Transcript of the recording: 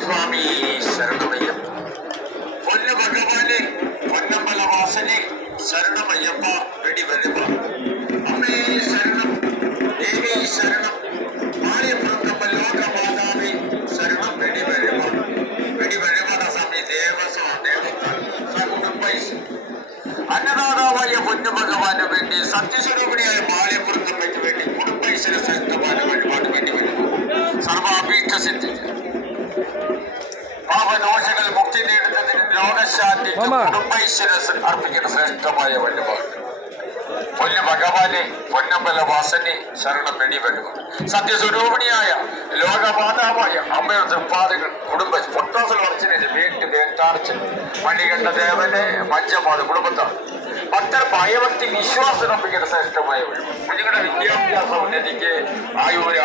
സ്വാമി ശരണമയ്യപ്പ, പൊന്നു ഭഗവാനെ, പൊന്നമ്പലവാസനെ ശരണമയ്യപ്പ, വെടിവരുമ്പ അമ്മേ ശരണം, ദേവി ശരണം, മാളിയപ്പുറത്തമ്മ ലോകമാതാവേ ശരണം, വെടിവരുമ്പ വെടിവരുമ്പ സ്വാമി അന്നദാതാവായ പൊന്നു ഭഗവാന് വേണ്ടി സത്യസ്വരൂപിണിയായ മാളിയപ്പുറത്തമ്മയ്ക്ക് വേണ്ടി കുടുംബൈശ്വര ശ്രേഷ്ഠമായ വഴിപാട് വേണ്ടി വരുന്നു. സർവാഭീഷ്ട സിദ്ധി പാപദോഷങ്ങൾ മുക്തി നേടുന്നതിന് രോഗശാന്തിക്ക് കുടുംബൈശ്വരസ് അർപ്പിക്കുന്ന ശ്രേഷ്ഠമായ വഴിപാട്. പൊന്നു ഭഗവാനെ, പൊന്നമ്പലവാസനെ ശരണം, വെടിവരുക സത്യസ്വരൂപിണിയായ ലോകമാതാവായ അമ്മയുടെ തൃപ്പാദകൾ കുടുംബ പൊട്ടാസൽ വരച്ചിട്ട് വീട്ട് വേട്ടാർച്ച് മണികണ്ഠ ദേവനെ പഞ്ചപാത കുടുംബത്താണ് ഭക്തർ ഭയഭക്തി വിശ്വാസം അർപ്പിക്കുന്ന ശ്രേഷ്ഠമായ വഴിപാട്. കുഞ്ഞുങ്ങളുടെ വിദ്യാഭ്യാസ ഉന്നതിക്ക് ആയുര്